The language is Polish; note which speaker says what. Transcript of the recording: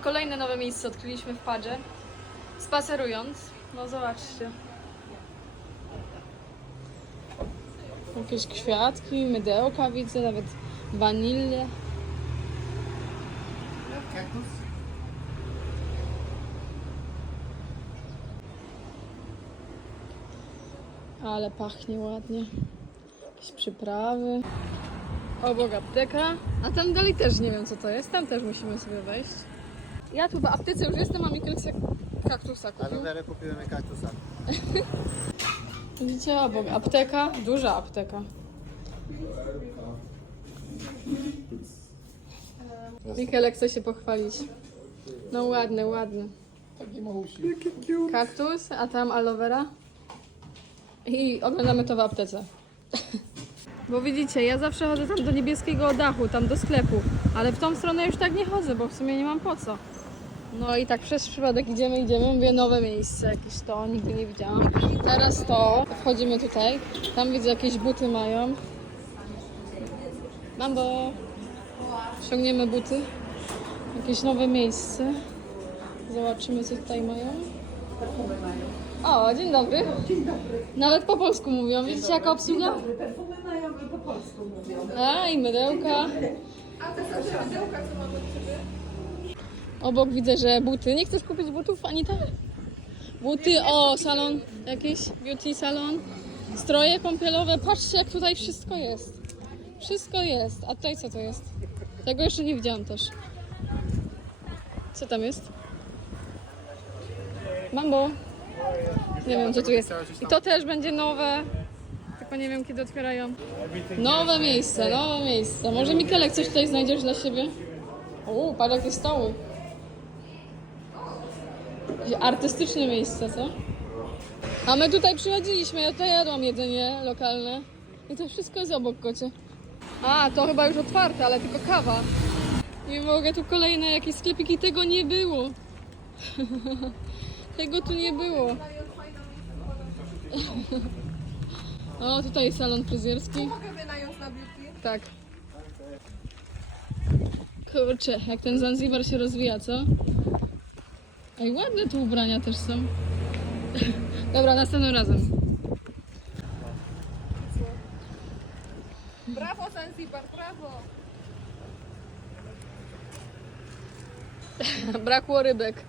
Speaker 1: kolejne nowe miejsce odkryliśmy w Padzie. Spacerując. No zobaczcie. Jakieś kwiatki, mydełka widzę, nawet wanilię. Ale pachnie ładnie. Jakieś przyprawy. Obok apteka. A tam dalej też nie wiem co to jest. Tam też musimy sobie wejść. Ja tu w aptece już jestem, a Mikkel sobie kaktusa kupił.
Speaker 2: Aloe vera kupujemy kaktusa.
Speaker 1: Widzicie, obok apteka. Duża apteka. Mikkel chce się pochwalić. No ładny, ładny.
Speaker 2: Taki malusi.
Speaker 1: Kaktus, a tam aloe vera. I oglądamy to w aptece. Bo widzicie, ja zawsze chodzę tam do niebieskiego dachu, tam do sklepu, ale w tą stronę już tak nie chodzę, bo w sumie nie mam po co. No i tak przez przypadek idziemy, idziemy, mówię nowe miejsce, jakieś to, nigdy nie widziałam. Teraz to, wchodzimy tutaj, tam widzę jakieś buty mają. Mambo! Ściągniemy buty. Jakieś nowe miejsce. Zobaczymy, co tutaj mają. O, dzień dobry. Dzień dobry. Nawet po polsku mówią. Widzicie, jaka obsługa?
Speaker 3: Perfumy mają, po polsku mówią.
Speaker 1: A, i mydełka.
Speaker 3: A te mydełka, co mamy od ciebie?
Speaker 1: Obok widzę, że buty. Nie chcesz kupić butów, Anita? Buty, o, salon, jakiś beauty salon. Stroje kąpielowe. Patrzcie, jak tutaj wszystko jest. Wszystko jest. A tutaj co to jest? Tego jeszcze nie widziałam też. Co tam jest? Mambo. Nie wiem, co tu jest. I to też będzie nowe. Tylko nie wiem, kiedy otwierają. Nowe miejsce, nowe miejsce. Może Mikelek coś tutaj znajdziesz dla siebie? O, patrz jakie stoły. Artystyczne miejsce, co? A my tutaj przychodziliśmy, ja tutaj jadłam jedzenie lokalne. I to wszystko jest obok kocie. A, to chyba już otwarte, ale tylko kawa. Nie mogę, tu kolejne jakieś sklepiki, tego nie było. tego tu nie było. O, tutaj jest salon fryzjerski.
Speaker 3: Mogę wynająć na beauty?
Speaker 1: Tak. Kurczę, jak ten Zanzibar się rozwija, co? Ej, ładne tu ubrania też są. Dobra, następnym razem.
Speaker 3: Brawo Zanzibar, brawo!
Speaker 1: Brakło rybek.